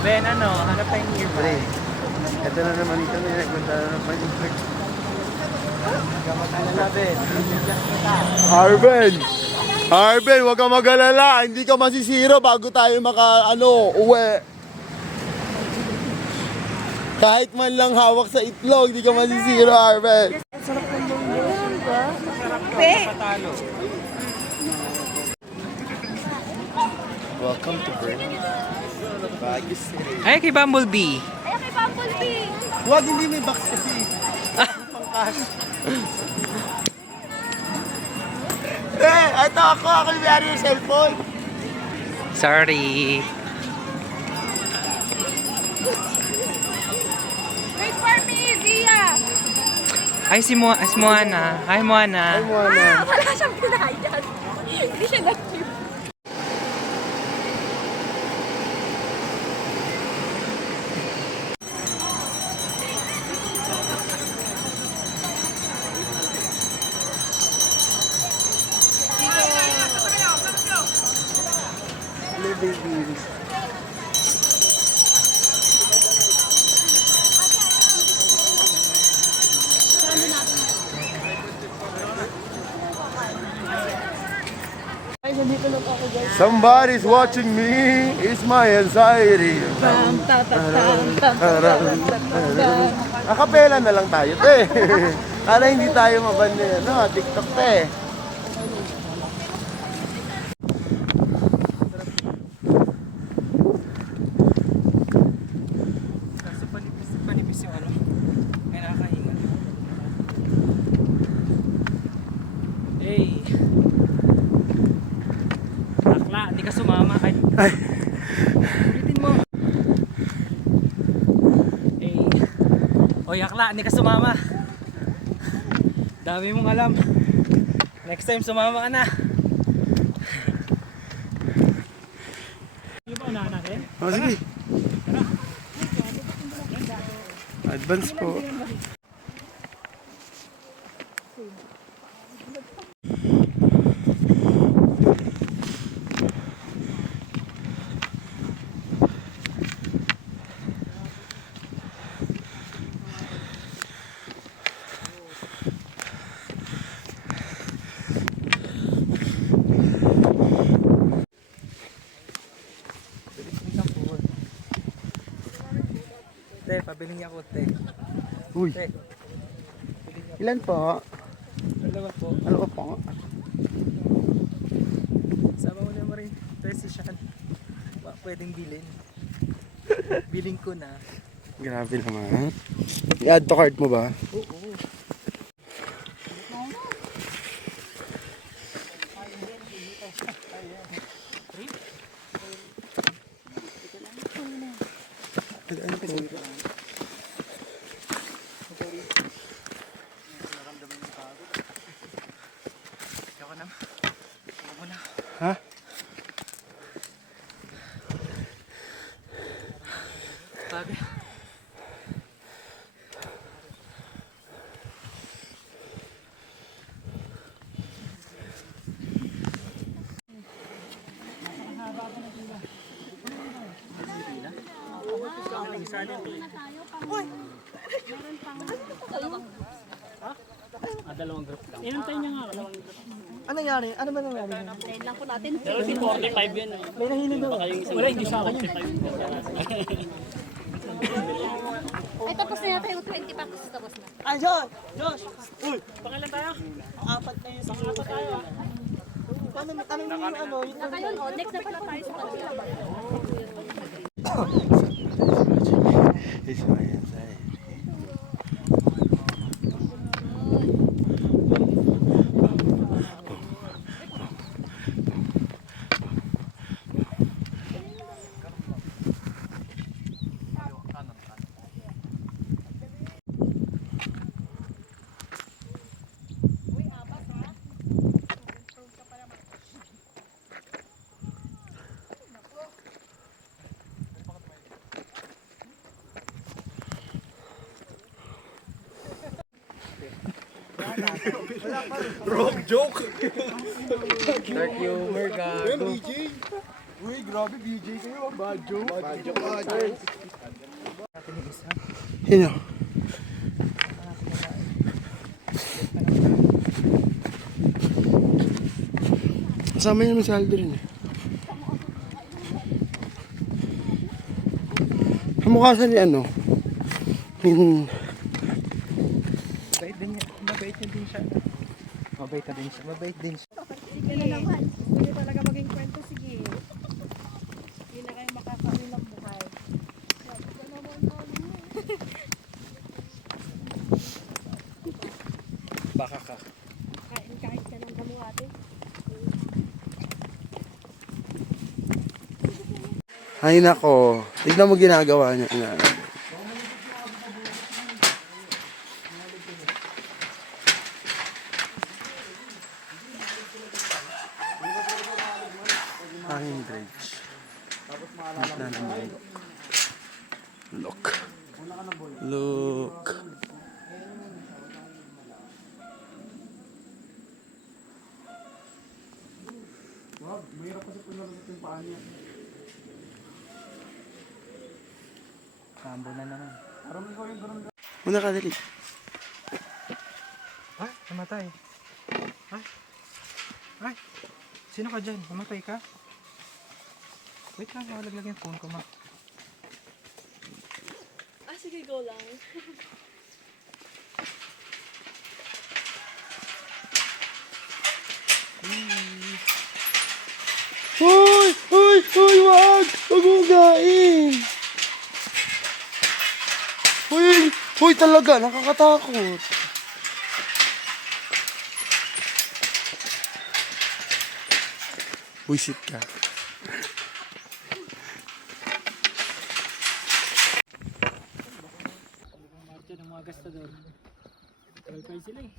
Ben, ano, hanap tayong nearby. Ito na naman kami, nagpunta na naman yung flex. Gamatala na, Ben. Arben! Arben, huwag kang mag-alala. Hindi ka masisiro bago tayo uwi. Kahit man lang hawak sa itlog, hindi ka masisiro, Arben. Sarap ng bumbusin ba? Patalo. Welcome to Bern. Baguio City. Ay, kay Bumblebee. Ay, kay Bumblebee! Huwag, hindi may box kasi. Pang-cash. Ito ako yung may yung cellphone. Sorry. Wait for me, Zia! Ay, si Moana. Hi, Moana. Ay, Moana. Wala siyang pinayad. Hindi siya nag-trip. Hello, baby. Somebody's watching me, it's my anxiety. Akapela na lang tayo, te. Para hindi tayo maban TikTok, te. Kasi panipis yung ano. Ay, nakakahinga. Hey. Akla, hindi ka sumama. Ay. Ulitin mo. Hey. Oy, akla, hindi ka sumama. Dami mong alam. Next time sumama ka na. Hindi ba unahan natin? Oh, sige. Advance po. Te, pabiling niya ako, te. Uy, Te, ilan po? dalawa po. Ano pa po? Sama mo naman rin. Te, si Sean. Pwedeng bilhin. Biling ko na. Grabe naman. I-add to cart mo ba? Oo. Ano po? Ako na. Ako muna. Ha? Sabi. Dalawang group lang. Inantay niya nga. Ano nangyari? Ano ba nangyari? Tayin lang po natin. Pero si 45 yun. May nahilid daw. Wala, hindi sa akin yun. Ay, tapos na yata yung 20 packs. Tapos na. Ah, Josh! Josh! Uy, pangalan tayo? Apat na yun sa apat tayo. Paano mo yung ano? Yung Saka yun, oh, next na pala tayo sa kanila. It's my anxiety. Wrong joke. Dark humor, gago. BJ. Uy, grabe BJ kayo. Bad joke. Bad joke. Natin yung isa. Yun o. Kasama niya naman si Aldo rin eh. Kamukha siya ni ano? Mabait din niya. Mabait niya din siya. Mabait na din siya. Mabait din siya. Sige na naman. Sige talaga maging kwento, sige. Hindi na kayo makakawin ng buhay. Baka ka. Kain-kain ka ng damo ate. Ay nako. Tignan mo ginagawa niya. Hanging bridge. Look. Look. Kambo na naman. Muna ka, dali. Ah, namatay. Ah. Ay. Sino ka dyan? Namatay ka? Wait lang, malaglag yung phone ko, ma. Ah, sige, go lang. Hoy! Hoy! Hoy! Wag! Wag mo gain! Hoy! Hoy talaga! Nakakatakot! Wisit ka. Marcha ng mga gastador. Tagal pa sila eh.